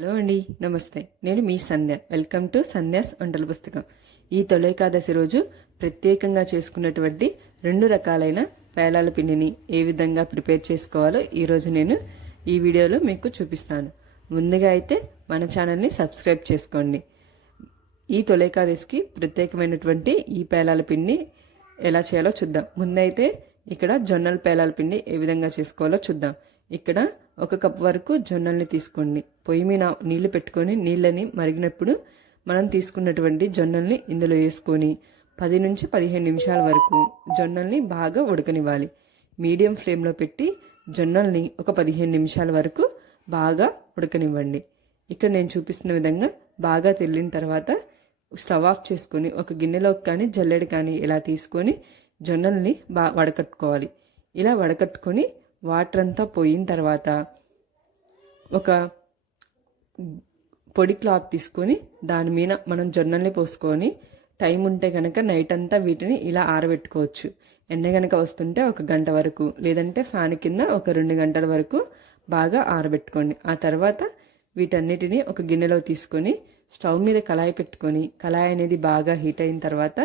Hello అండి నమస్తే. నేను మీ సంధ్య. వెల్కమ్ టు సంధ్యాస్ వంటల పుస్తకం. ఈ తొలైకాదశి రోజు ప్రత్యేకంగా చేసుకున్నటువంటి రెండు రకాలైన పేలాల పిండిని ఏ విధంగా ప్రిపేర్ చేసుకోవాలో ఈరోజు నేను ఈ వీడియోలో మీకు చూపిస్తాను. ముందుగా అయితే మన ఛానల్ని సబ్స్క్రైబ్ చేసుకోండి. ఈ తొలైకాదశికి ప్రత్యేకమైనటువంటి ఈ పేలాల పిండి ఎలా చేయాలో చూద్దాం. ముందైతే ఇక్కడ జొన్నల పేలాల పిండి ఏ విధంగా చేసుకోవాలో చూద్దాం. ఇక్కడ ఒక కప్ వరకు జొన్నల్ని తీసుకోండి. పొయ్యి మీద నీళ్ళు పెట్టుకొని నీళ్ళని మరిగినప్పుడు మనం తీసుకున్నటువంటి జొన్నల్ని ఇందులో వేసుకొని పది నుంచి పదిహేను నిమిషాల వరకు జొన్నల్ని బాగా ఉడకనివ్వాలి. మీడియం ఫ్లేమ్లో పెట్టి జొన్నల్ని ఒక పదిహేను నిమిషాల వరకు బాగా ఉడకనివ్వండి. ఇక్కడ నేను చూపిస్తున్న విధంగా బాగా తెల్లిన తర్వాత స్టవ్ ఆఫ్ చేసుకొని ఒక గిన్నెలోకి కానీ జల్లెడ కానీ ఇలా తీసుకొని జొన్నల్ని బా వడకట్టుకోవాలి. ఇలా వడకట్టుకొని వాటర్ అంతా పోయిన తర్వాత ఒక పొడి క్లాత్ తీసుకొని దాని మీద మనం జొన్నల్ని పోసుకొని టైం ఉంటే కనుక నైట్ అంతా వీటిని ఇలా ఆరబెట్టుకోవచ్చు. ఎండ కనుక వస్తుంటే ఒక గంట వరకు లేదంటే ఫ్యాన్ కింద ఒక రెండు గంటల వరకు బాగా ఆరబెట్టుకోండి. ఆ తర్వాత వీటన్నిటిని ఒక గిన్నెలో తీసుకొని స్టవ్ మీద కళాయి పెట్టుకొని కళాయి అనేది బాగా హీట్ అయిన తర్వాత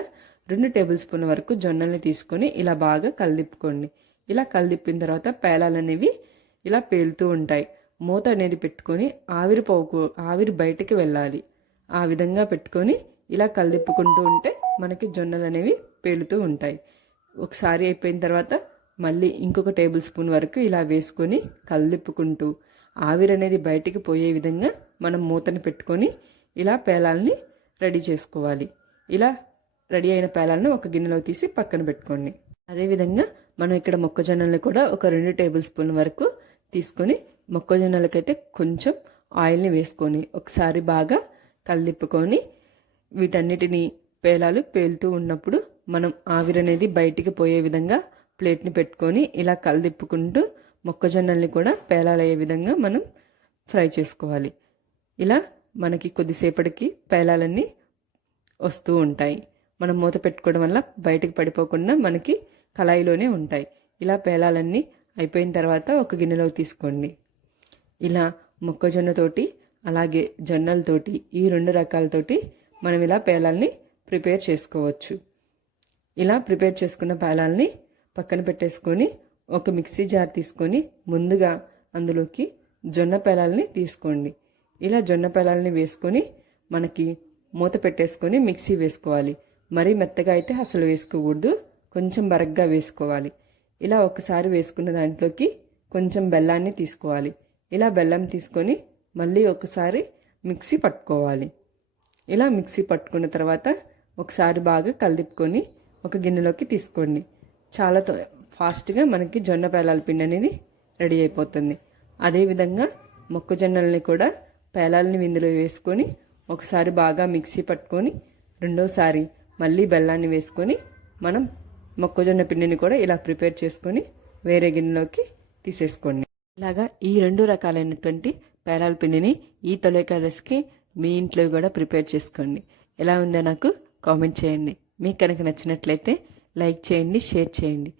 రెండు టేబుల్ స్పూన్ వరకు జొన్నల్ని తీసుకొని ఇలా బాగా కలిదిప్పుకోండి. ఇలా కలిదిప్పిన తర్వాత పేలాలు అనేవి ఇలా పేలుతూ ఉంటాయి. మూత అనేది పెట్టుకొని ఆవిరి పోకు ఆవిరి బయటికి వెళ్ళాలి. ఆ విధంగా పెట్టుకొని ఇలా కలిదిప్పుకుంటూ ఉంటే మనకి జొన్నలు అనేవి పేలుతూ ఉంటాయి. ఒకసారి అయిపోయిన తర్వాత మళ్ళీ ఇంకొక టేబుల్ స్పూన్ వరకు ఇలా వేసుకొని కలిదిప్పుకుంటూ ఆవిరి అనేది బయటికి పోయే విధంగా మనం మూతని పెట్టుకొని ఇలా పేలాలని రెడీ చేసుకోవాలి. ఇలా రెడీ అయిన పేలాలను ఒక గిన్నెలో తీసి పక్కన పెట్టుకోండి. అదేవిధంగా మనం ఇక్కడ మొక్కజొన్నలు కూడా ఒక రెండు టేబుల్ స్పూన్ వరకు తీసుకొని మొక్కజొన్నలకైతే కొంచెం ఆయిల్ని వేసుకొని ఒకసారి బాగా కలిదిప్పుకొని వీటన్నిటిని పేలాలు పేలుతూ ఉన్నప్పుడు మనం ఆవిరి అనేది బయటికి పోయే విధంగా ప్లేట్ని పెట్టుకొని ఇలా కలిదిప్పుకుంటూ మొక్కజొన్నల్ని కూడా పేలాలయ్యే విధంగా మనం ఫ్రై చేసుకోవాలి. ఇలా మనకి కొద్దిసేపటికి పేలాలన్నీ వస్తూ ఉంటాయి. మనం మూత పెట్టుకోవడం వల్ల బయటకు పడిపోకుండా మనకి కళాయిలోనే ఉంటాయి. ఇలా పేలాలన్నీ అయిపోయిన తర్వాత ఒక గిన్నెలో తీసుకోండి. ఇలా మొక్కజొన్నతోటి అలాగే జొన్నలతోటి ఈ రెండు రకాలతోటి మనం ఇలా పేలాల్ని ప్రిపేర్ చేసుకోవచ్చు. ఇలా ప్రిపేర్ చేసుకున్న పేలాల్ని పక్కన పెట్టేసుకొని ఒక మిక్సీ జార్ తీసుకొని ముందుగా అందులోకి జొన్న పేలాల్ని తీసుకోండి. ఇలా జొన్న పేలాల్ని వేసుకొని మనకి మూత పెట్టేసుకొని మిక్సీ వేసుకోవాలి. మరీ మెత్తగా అయితే అసలు వేసుకోకూడదు. కొంచెం బరగ్గా వేసుకోవాలి. ఇలా ఒకసారి వేసుకున్న దాంట్లోకి కొంచెం బెల్లాన్ని తీసుకోవాలి. ఇలా బెల్లం తీసుకొని మళ్ళీ ఒకసారి మిక్సీ పట్టుకోవాలి. ఇలా మిక్సీ పట్టుకున్న తర్వాత ఒకసారి బాగా కలిదిప్పుకొని ఒక గిన్నెలోకి తీసుకోండి. చాలా ఫాస్ట్గా మనకి జొన్న పేలాల పిండి అనేది రెడీ అయిపోతుంది. అదేవిధంగా మొక్కజొన్నల్ని కూడా పేలాలని విందులో వేసుకొని ఒకసారి బాగా మిక్సీ పట్టుకొని రెండోసారి మళ్ళీ బెల్లాన్ని వేసుకొని మనం మొక్కజొన్న పిండిని కూడా ఇలా ప్రిపేర్ చేసుకొని వేరే గిన్నెలోకి తీసేసుకోండి. ఇలాగా ఈ రెండు రకాలైనటువంటి పేలాల పిండిని ఈ తొలేకాదశికి మీ ఇంట్లో కూడా ప్రిపేర్ చేసుకోండి. ఎలా ఉందో నాకు కామెంట్ చేయండి. మీకు కనుక నచ్చినట్లయితే లైక్ చేయండి షేర్ చేయండి.